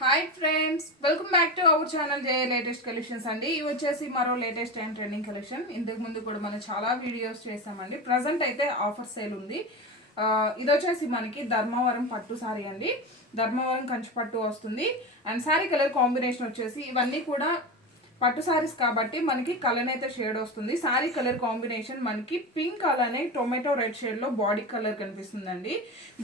Hi friends, welcome back to our channel J latest collections అండి. ఇవి వచ్చేసి మరో లేటెస్ట్ అండ్ ట్రెండింగ్ కలెక్షన్. ఇంతకు ముందు కూడా మనం చాలా వీడియోస్ చేసామండి. ప్రజెంట్ అయితే ఆఫర్ సేల్ ఉంది. ఇది వచ్చేసి మనకి ధర్మవరం పట్టు సారీ అండి. ధర్మవరం కంచి పట్టు వస్తుంది. అండ్ సారీ కలర్ కాంబినేషన్ వచ్చేసి ఇవన్నీ కూడా పట్టు సారీస్ కాబట్టి మనకి కలర్ అయితే షేడ్ వస్తుంది. సారీ కలర్ కాంబినేషన్ మనకి పింక్ అలానే టొమాటో రెడ్ షేడ్లో బాడీ కలర్ కనిపిస్తుందండి.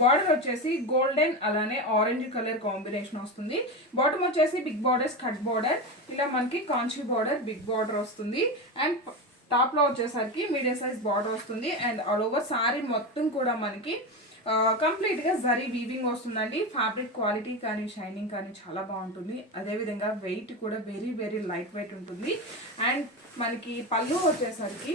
బార్డర్ వచ్చేసి గోల్డెన్ అలానే ఆరెంజ్ కలర్ కాంబినేషన్ వస్తుంది. బాటమ్ వచ్చేసి బిగ్ బార్డర్స్ కట్ బార్డర్, ఇలా మనకి కాంచీ బార్డర్ బిగ్ బార్డర్ వస్తుంది. అండ్ టాప్లో వచ్చేసరికి మీడియం సైజ్ బార్డర్ వస్తుంది. అండ్ ఆల్ ఓవర్ సారీ మొత్తం కూడా మనకి కంప్లీట్గా జరీ వీవింగ్ వస్తుందండి. ఫ్యాబ్రిక్ క్వాలిటీ కానీ షైనింగ్ కానీ చాలా బాగుంటుంది. అదేవిధంగా వెయిట్ కూడా వెరీ వెరీ లైట్ వెయిట్ ఉంటుంది. అండ్ మనకి పళ్ళు వచ్చేసరికి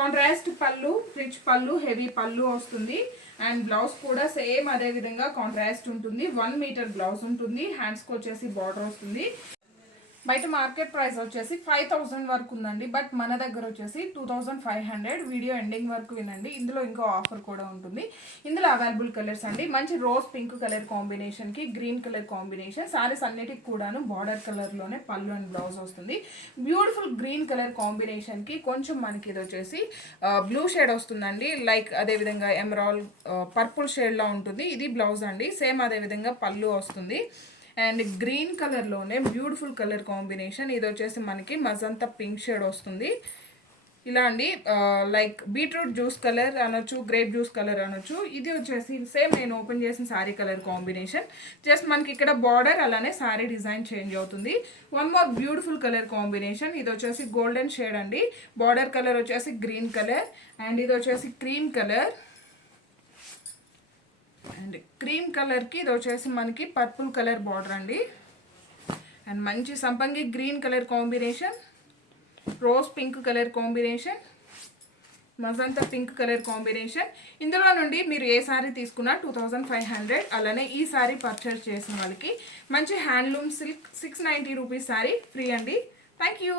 కాంట్రాస్ట్ పళ్ళు, రిచ్ పళ్ళు, హెవీ పళ్ళు వస్తుంది. అండ్ బ్లౌజ్ కూడా సేమ్ అదే విధంగా కాంట్రాస్ట్ ఉంటుంది. 1 మీటర్ బ్లౌజ్ ఉంటుంది. హ్యాండ్స్కి వచ్చేసి బార్డర్ వస్తుంది. బయట మార్కెట్ ప్రైస్ వచ్చేసి 5000 వరకు ఉందండి. బట్ మన దగ్గర వచ్చేసి 2500. వీడియో ఎండింగ్ వరకు వినండి. ఇందులో ఇంకో ఆఫర్ కూడా ఉంటుంది. ఇందులో అవైలబుల్ కలర్స్ అండి. మంచి రోజ్ పింక్ కలర్ కాంబినేషన్కి గ్రీన్ కలర్ కాంబినేషన్. సారీస్ అన్నిటికి కూడాను బార్డర్ కలర్లోనే పళ్ళు అండ్ బ్లౌజ్ వస్తుంది. బ్యూటిఫుల్ గ్రీన్ కలర్ కాంబినేషన్కి కొంచెం మనకి ఇది వచ్చేసి బ్లూ షేడ్ వస్తుందండి. లైక్ అదేవిధంగా ఎమరాల్డ్ పర్పుల్ షేడ్లో ఉంటుంది. ఇది బ్లౌజ్ అండి. సేమ్ అదేవిధంగా పళ్ళు వస్తుంది. అండ్ గ్రీన్ కలర్లోనే బ్యూటిఫుల్ కలర్ కాంబినేషన్. ఇది వచ్చేసి మనకి మజంతా పింక్ షేడ్ వస్తుంది. ఇలా అండి, లైక్ బీట్రూట్ జ్యూస్ కలర్ అనొచ్చు, గ్రేప్ జ్యూస్ కలర్ అనొచ్చు. ఇది వచ్చేసి సేమ్ నేను ఓపెన్ చేసిన శారీ కలర్ కాంబినేషన్. జస్ట్ మనకి ఇక్కడ బార్డర్ అలానే శారీ డిజైన్ చేంజ్ అవుతుంది. One more beautiful colour combination. ఇది వచ్చేసి గోల్డెన్ షేడ్ అండి. బార్డర్ కలర్ వచ్చేసి గ్రీన్ కలర్. అండ్ ఇది వచ్చేసి క్రీమ్ కలర్. అండ్ క్రీమ్ కలర్కి ఇది వచ్చేసి మనకి పర్పుల్ కలర్ బార్డర్ అండి. అండ్ మంచి సంపంగి green colour combination, rose pink colour combination, magenta pink colour combination. ఇందులో నుండి మీరు ఏ సారీ తీసుకున్నా 2500. అలానే ఈ సారీ పర్చేస్ చేసిన వాళ్ళకి మంచి handloom silk 690 rupees sari free అండి. Thank you.